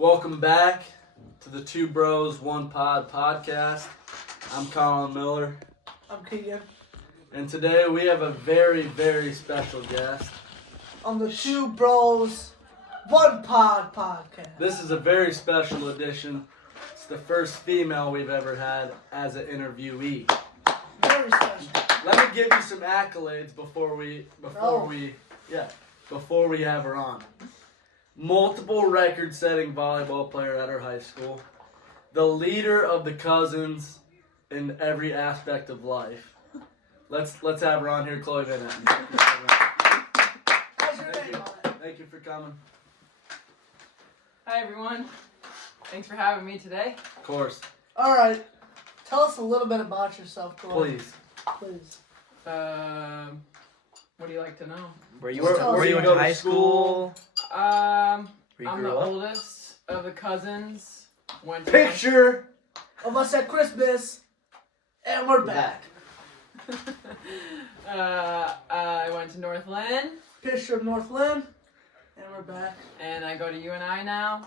Welcome back to the Two Bros, One Pod podcast. I'm Colin Miller. I'm Keegan. And today we have a very, very special guest. On the Two Bros, One Pod podcast. This is a very special edition. It's the first female we've ever had as an interviewee. Very special. Let me give you some accolades before we have her on. Multiple record-setting volleyball player at her high school. The leader of the cousins in every aspect of life. Let's have her on here, Chloe Van Etten. Thank you for coming. Hi everyone. Thanks for having me today. Of course. All right. Tell us a little bit about yourself, Chloe. Please. What do you like to know? Were you in high school? I'm Where you the grew up? oldest of the cousins. Went to Picture. Of us at Christmas, and we're back. I went to Northland, Picture of Northland, and we're back. and I go to UNI now.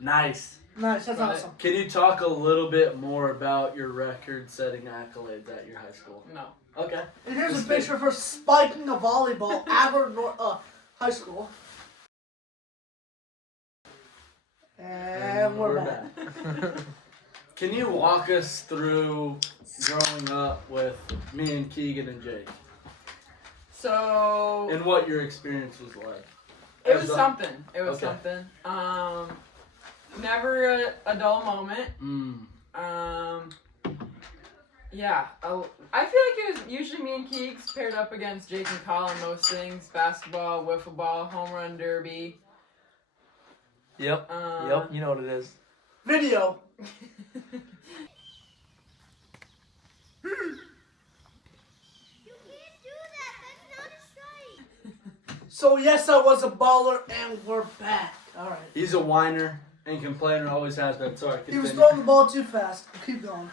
Nice. Nice, that's Right. awesome. Can you talk a little bit more about your record-setting accolades at your high school? No. Okay. And here's a picture of her spiking a volleyball at her high school. And we're back. Can you walk us through growing up with me and Keegan and Jake So and what your experience was like? it was something. It was Okay. something. Never a dull moment. Yeah, I feel like it was usually me and Keegs paired up against Jake and Colin most things. Basketball, wiffle ball, home run derby. Yep. Yep. You know what it is. Video. So yes, I was a baller, and we're back. All right. He's a whiner and complainer, always has been. Sorry, He was continue. throwing the ball too fast. Keep going.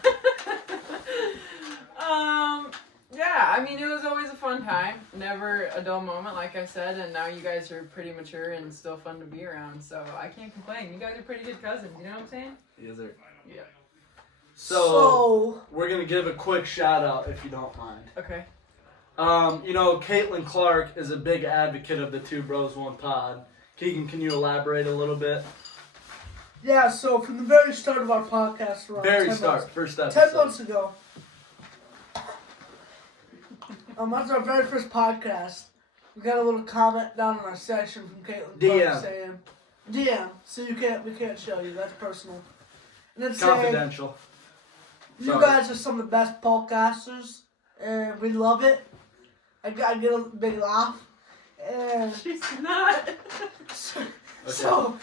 Yeah, I mean, it was always a fun time. Never a dull moment, like I said, and now you guys are pretty mature and still fun to be around, so I can't complain. You guys are pretty good cousins, you know what I'm saying? Yes, sir. Yeah. So we're gonna give a quick shout out if you don't mind. Okay. Caitlin Clark is a big advocate of the Two Bros One Pod. Keegan, can you elaborate a little bit? Yeah, so from the very start of our podcast, around First episode. 10 months ago, after our very first podcast, we got a little comment down in our section from Caitlin Clark saying, DM, so we can't show you, that's personal. And it's saying, Confidential. you guys are some of the best podcasters, and we love it. I get a big laugh. And She's not. so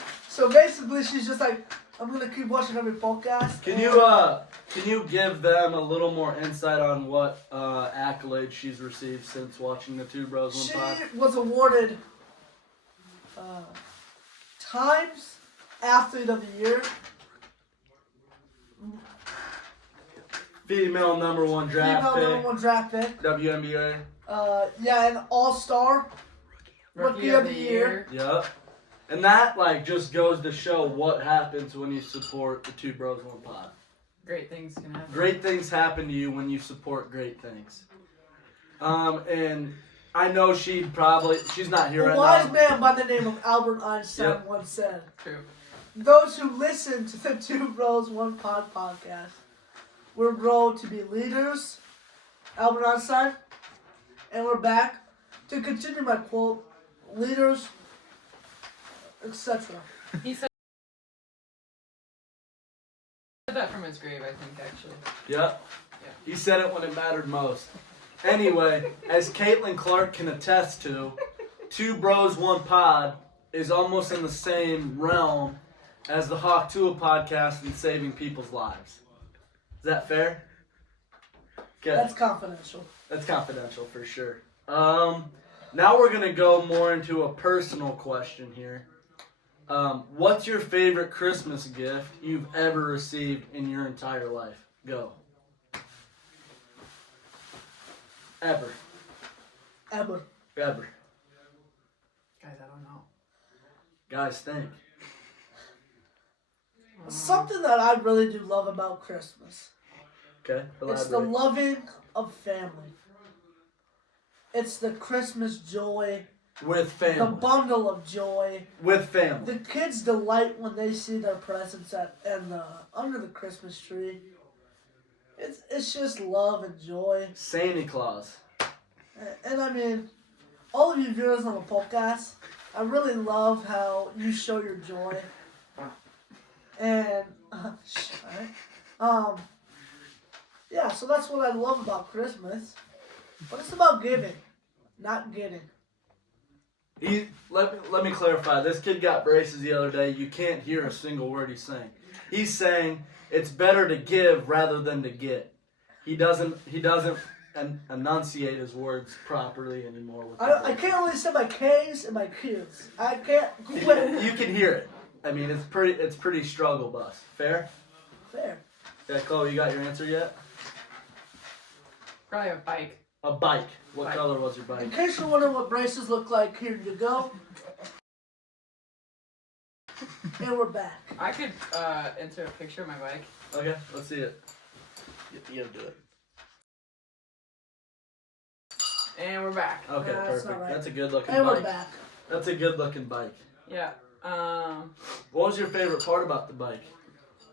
basically she's just like, I'm gonna keep watching every podcast. Can you give them a little more insight on what accolades she's received since watching the Two Bros One Pod? She was awarded Times Athlete of the Year, Female number one draft pick. pick. WNBA. An All-Star Rookie of the Year. Yep. And that just goes to show what happens when you support the Two Bros One Pod. Great things can happen. Great things happen to you when you support great things. And I know she's not here A right wise now. man by the name of Albert Einstein once said, True. those who listen to the Two Bros One Pod podcast will grow to be leaders. Albert Einstein. And we're back to continue my quote, leaders, etc. He said that from his grave, I think, actually. Yep. He said it when it mattered most. Anyway, as Caitlin Clark can attest to, Two Bros One Pod is almost in the same realm as the Hawk Tua podcast and saving people's lives. Is that fair? Okay. That's confidential. That's confidential for sure. Now we're going to go more into a personal question here. What's your favorite Christmas gift you've ever received in your entire life? Go. Ever. Ever. Ever. Guys, I don't know. Guys, think. Something that I really do love about Christmas. Okay, It's the elaborate. loving of family. It's the Christmas joy, With the family. bundle of joy. With family. The kids delight when they see their presents under the Christmas tree. It's just love and joy. Santa Claus. And I mean, all of you viewers on the podcast, I really love how you show your joy. And yeah, so that's what I love about Christmas. But it's about giving, not getting. Let me clarify. This kid got braces the other day. You can't hear a single word he's saying. He's saying it's better to give rather than to get. He doesn't enunciate his words properly anymore. I can't really say my K's and my Q's. I can't quit. You can hear it. I mean, it's pretty struggle bus. Fair? Fair. Yeah, Chloe, you got your answer yet? Probably a bike. A bike. What Bike. color was your In bike? case you're wondering what braces look like, here you go. And we're back. I could insert a picture of my bike. Okay, let's see it. You gotta do it. And we're back. Okay, That's perfect. not right. That's a good looking And we're bike. back. That's a good looking bike. Yeah. What was your favorite part about the bike?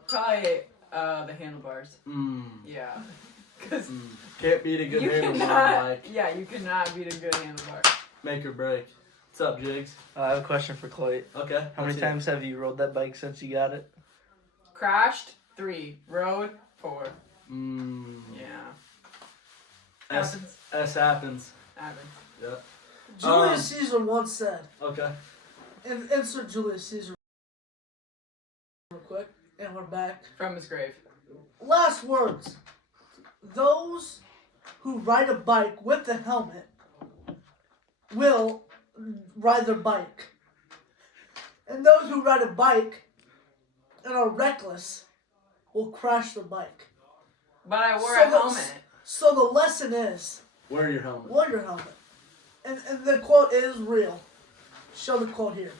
Probably the handlebars. Mmm. Yeah. Because Can't beat a good you handlebar cannot. bike. Yeah, you cannot beat a good handlebar. Make or break. What's up, Jigs? I have a question for Chloe. Okay. How many times have you rode that bike since you got it? Crashed 3, rode 4. Mmm. Yeah. S happens. Happens. Yeah. Julius Caesar once said, Okay. and insert Julius Caesar real quick, and we're back. From his grave. Last words. Those who ride a bike with the helmet will ride their bike. And those who ride a bike and are reckless will crash their bike. But I wore So a the- helmet. So the lesson is, Wear your helmet. wear your helmet. And the quote is real. Show the quote here.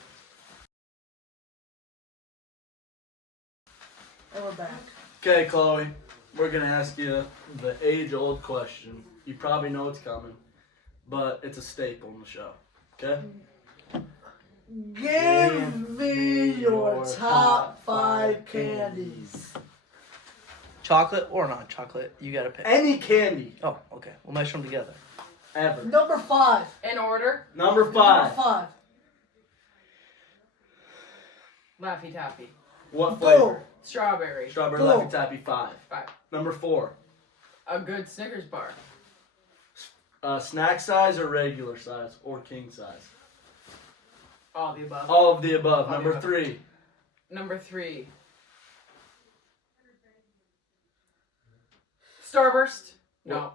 And we're back. Okay, Chloe. We're gonna ask you the age-old question. You probably know it's coming, but it's a staple in the show. Okay. Give me your top 5 candies. Chocolate or not chocolate? You gotta pick. Any candy Oh, okay. We'll mesh them together. ever. Number 5. In order, Number 5. Number 5. Laffy Taffy. What Boom. flavor? Strawberry. Strawberry Boom. Laffy Taffy 5. 5. Number 4. A good Snickers bar. Snack size or regular size or king size? All the above. All of the above. All the Number above. 3. Number 3. Starburst. No.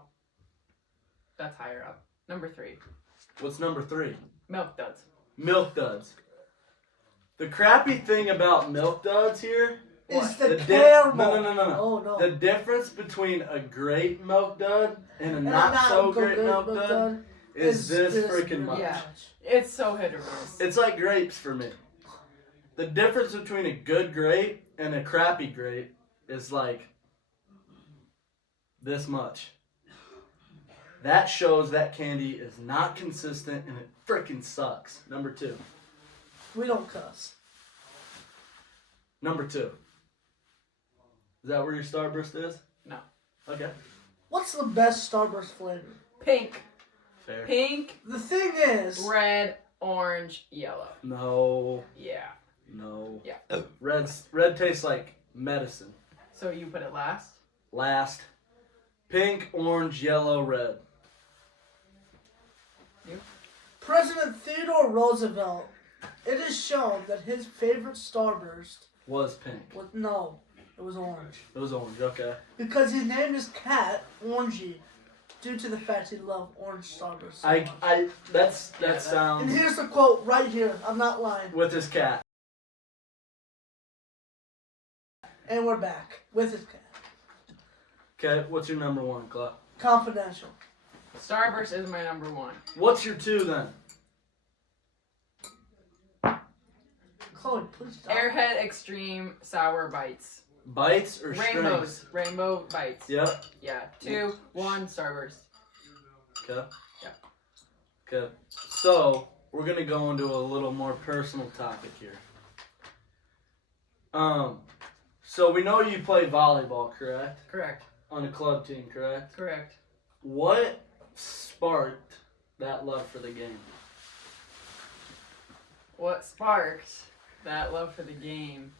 That's higher up. Number 3. What's number 3? Milk Duds. Milk Duds. The crappy thing about Milk Duds here Is The the di- caramel. no. Oh, no. The difference between a great milk dud and a And a not so good great milk dud is this freaking much. Yeah. It's so hit or miss. It's like grapes for me. The difference between a good grape and a crappy grape is like this much. That shows that candy is not consistent and it freaking sucks. Number 2. We don't cuss. Number 2. Is that where your Starburst is? No. Okay. What's the best Starburst flavor? Pink. Fair. Pink, The thing is, red, orange, yellow. No. Yeah. No. Yeah. Red tastes like medicine. So you put it last? Last. Pink, orange, yellow, red. President Theodore Roosevelt, it is shown that his favorite Starburst Was pink. was, no, it was orange. It was orange, okay. Because he named his cat Orangey due to the fact he loved orange Starburst so much. That And sounds here's the quote right here. I'm not lying. with his cat. And we're back with his cat. Okay, what's your number 1, Clark? Confidential. Starburst is my number 1. What's your 2 then? Please stop. Airhead Extreme Sour Bites. Bites or Rainbows. strings? Rainbow Bites. Yep. Yeah. 2, 1, Starburst. Okay. Yeah. Okay. So we're gonna go into a little more personal topic here. So we know you play volleyball, correct? Correct. On a club team, correct? Correct. What sparked that love for the game? What sparked that love for the game?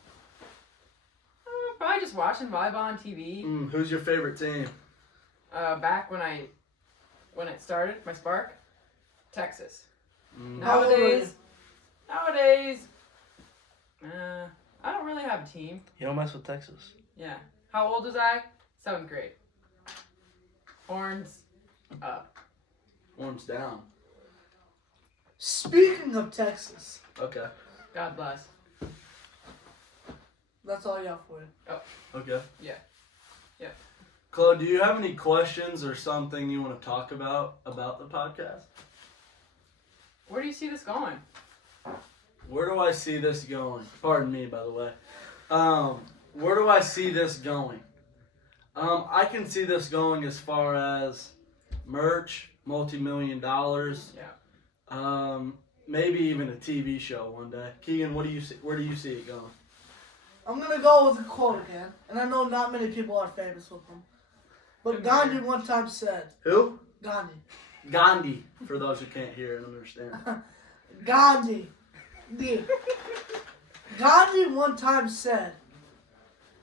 Probably just watching volleyball on TV. Who's your favorite team? Back when it started, my spark, Texas. How old were you? Nowadays, I don't really have a team. You don't mess with Texas. Yeah. How old was I? 7th grade. Horns up. Horns down. Speaking of Texas, Okay. God bless. that's all I got for you. Okay. Yeah. Yeah. Claude, do you have any questions or something you want to talk about the podcast? Where do you see this going? Where do I see this going? Pardon me, by the way. Where do I see this going? I can see this going as far as merch, multi-million dollars. Yeah. Maybe even a TV show one day. Keegan, what do you see? Where do you see it going? I'm gonna go with a quote again, and I know not many people are famous with them, but Gandhi one time said, Who? Gandhi. Gandhi, for those who can't hear and understand. Gandhi. Gandhi one time said,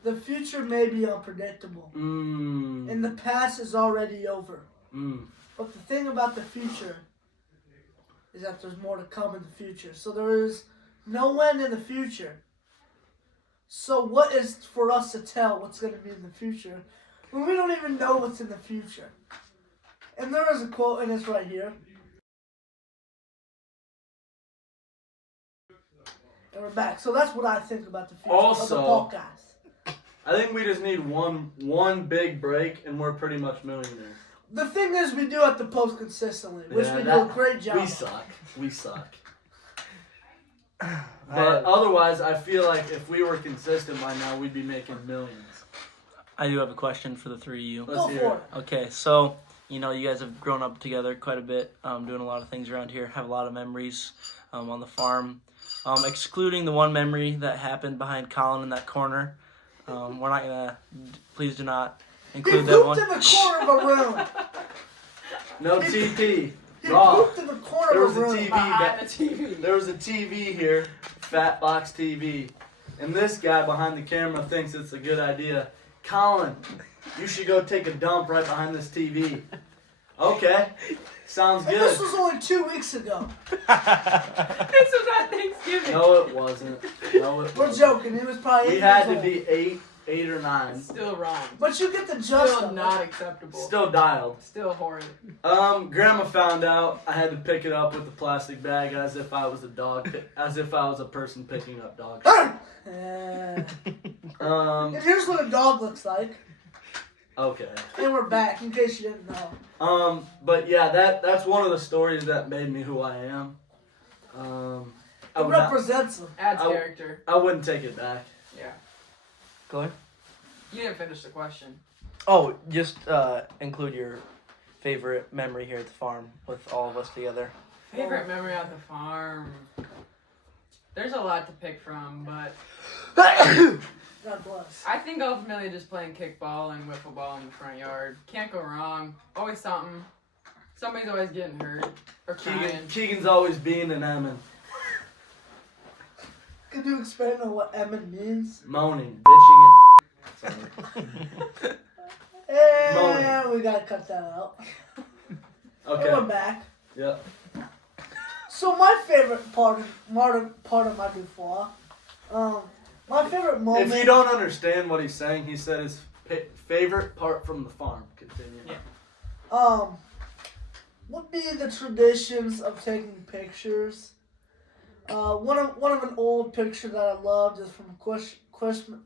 the future may be unpredictable, and the past is already over. But the thing about the future is that there's more to come in the future. So there is no end in the future. So what is for us to tell what's going to be in the future when we don't even know what's in the future? And there is a quote, and it's right here. And we're back. So that's what I think about the future Also, of the podcast. I think we just need one big break, and we're pretty much millionaires. The thing is, we do have to post consistently, which Yeah, we do a great job. We suck. But otherwise, I feel like if we were consistent by now, we'd be making millions. I do have a question for the three of you. Let's Go hear for it. it. Okay, so, you know, you guys have grown up together quite a bit, doing a lot of things around here, have a lot of memories on the farm. Excluding the one memory that happened behind Colin in that corner. We're not going to, please do not He include that pooped one. in the corner of a room. No TP. He Raw. pooped in the corner There of was a a room. TV. Behind the TV. There was a TV here, fat box TV, and this guy behind the camera thinks it's a good idea. Colin, you should go take a dump right behind this TV. Okay, sounds And this good. was only 2 weeks ago. This was at Thanksgiving. No, it wasn't. No, it We're wasn't. joking. He was probably 8 We had years to old. be eight or nine. Still wrong. But you get the gist Still of not it. acceptable. Still dialed. Still horrid. Grandma found out. I had to pick it up with the plastic bag as if I was a dog, as if I was a person picking up dogs. And Um, here's what a dog looks like. okay. And we're back, in case you didn't know. But yeah, that's one of the stories that made me who I am. I It would not, represents him. Adds I- character. I wouldn't take it back. Yeah. Go ahead. You didn't finish the question. Oh, just include your favorite memory here at the farm with all of us together. Favorite memory on the farm. There's a lot to pick from, but God bless. I think ultimately just playing kickball and wiffle ball in the front yard. Can't go wrong. Always something. Somebody's always getting hurt or crying. Keegan's always being an Emmon. Could you explain on what Emmett means? Moaning, bitching it. Sorry. And we gotta cut that out. And we're Okay. back. Yep. So my favorite part of my before, my favorite moment. If you don't understand what he's saying, he said his favorite part from the farm. Continue. Yeah. Would be the traditions of taking pictures. One of an old picture that I loved is from Christmas.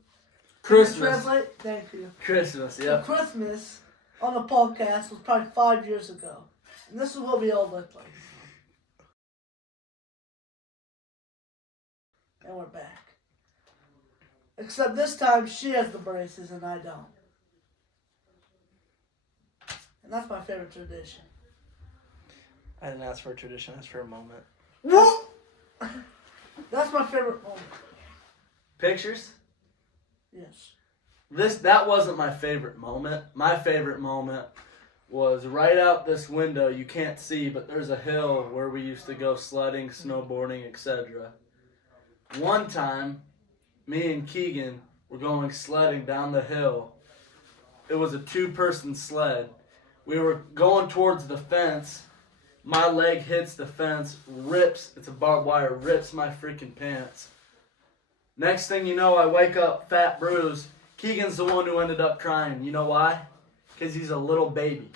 Christmas. Translate? Thank you. Christmas. So Yep. Christmas on the podcast was probably 5 years ago, and this is what we all looked like. And we're back. Except this time she has the braces and I don't. And that's my favorite tradition. I didn't ask for a tradition. I asked for a moment. What? That's my favorite moment. Pictures? Yes. That wasn't my favorite moment. My favorite moment was right out this window. You can't see, but there's a hill where we used to go sledding, snowboarding, etc. One time, me and Keegan were going sledding down the hill. It was a 2-person sled. We were going towards the fence. My leg hits the fence, rips. It's a barbed wire, rips my freaking pants. Next thing you know, I wake up fat bruised. Keegan's the one who ended up crying. You know why? Because he's a little baby.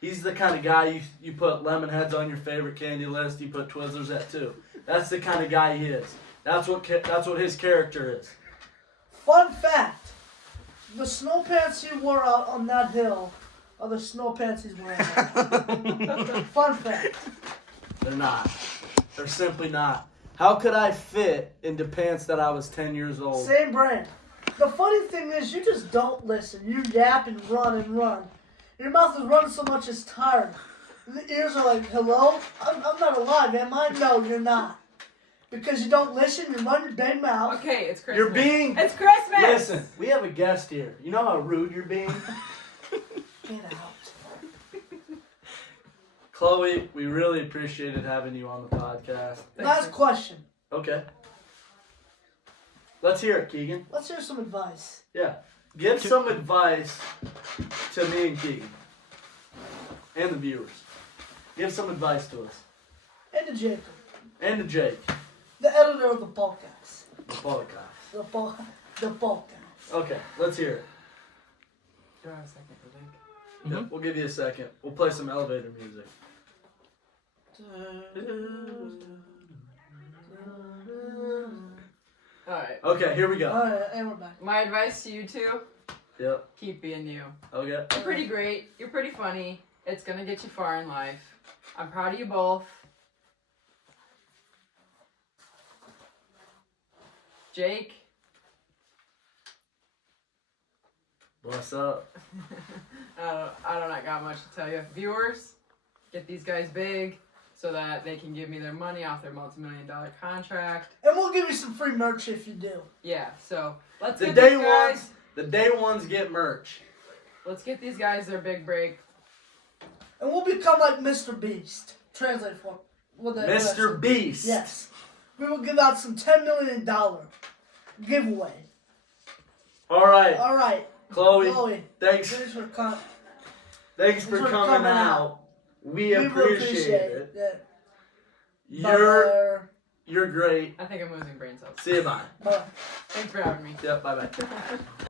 He's the kind of guy you put lemon heads on your favorite candy list. You put Twizzlers at 2. That's the kind of guy he is. That's what his character is. Fun fact: the snow pants he wore out on that hill are the snow pants he's wearing now. Fun fact. They're not. They're simply not. How could I fit into pants that I was 10 years old? Same brand. The funny thing is, you just don't listen. You yap and run and run. Your mouth is running so much it's tired. The ears are like, hello? I'm not alive, am I? No, you're not. Because you don't listen, you run your big mouth. Okay, it's Christmas. You're being... It's Christmas! Listen, we have a guest here. You know how rude you're being? Get out. Chloe, we really appreciated having you on the podcast. Last question. Okay. Let's hear it, Keegan. Let's hear some advice. Yeah. Give some advice to me and Keegan. And the viewers. Give some advice to us. And to Jacob, And to Jake. the editor of the podcast. The podcast. The podcast. Okay, let's hear it. Do I have a second to think? Yeah, we'll give you a second. We'll play some elevator music. Alright. Okay, here we go. Alright, and we're back. My advice to you two, Yep. keep being you. Okay. You're pretty great. You're pretty funny. It's gonna get you far in life. I'm proud of you both. Jake. What's up? I don't got much to tell you. Viewers, get these guys big so that they can give me their money off their multi-million-dollar contract. And we'll give you some free merch if you do. Yeah, so let's The get day these guys. ones. The day ones get merch. Let's get these guys their big break. And we'll become like Mr. Beast. Translate for what that Mr. Beast. Yes. We will give out some $10 million giveaway. All right. Alright. Chloe, thanks. Thanks for coming. Thanks for coming out. We will appreciate it. Yeah. You're great. I think I'm losing brain cells. See you, bye. Bye. Thanks for having me. Yep, bye bye.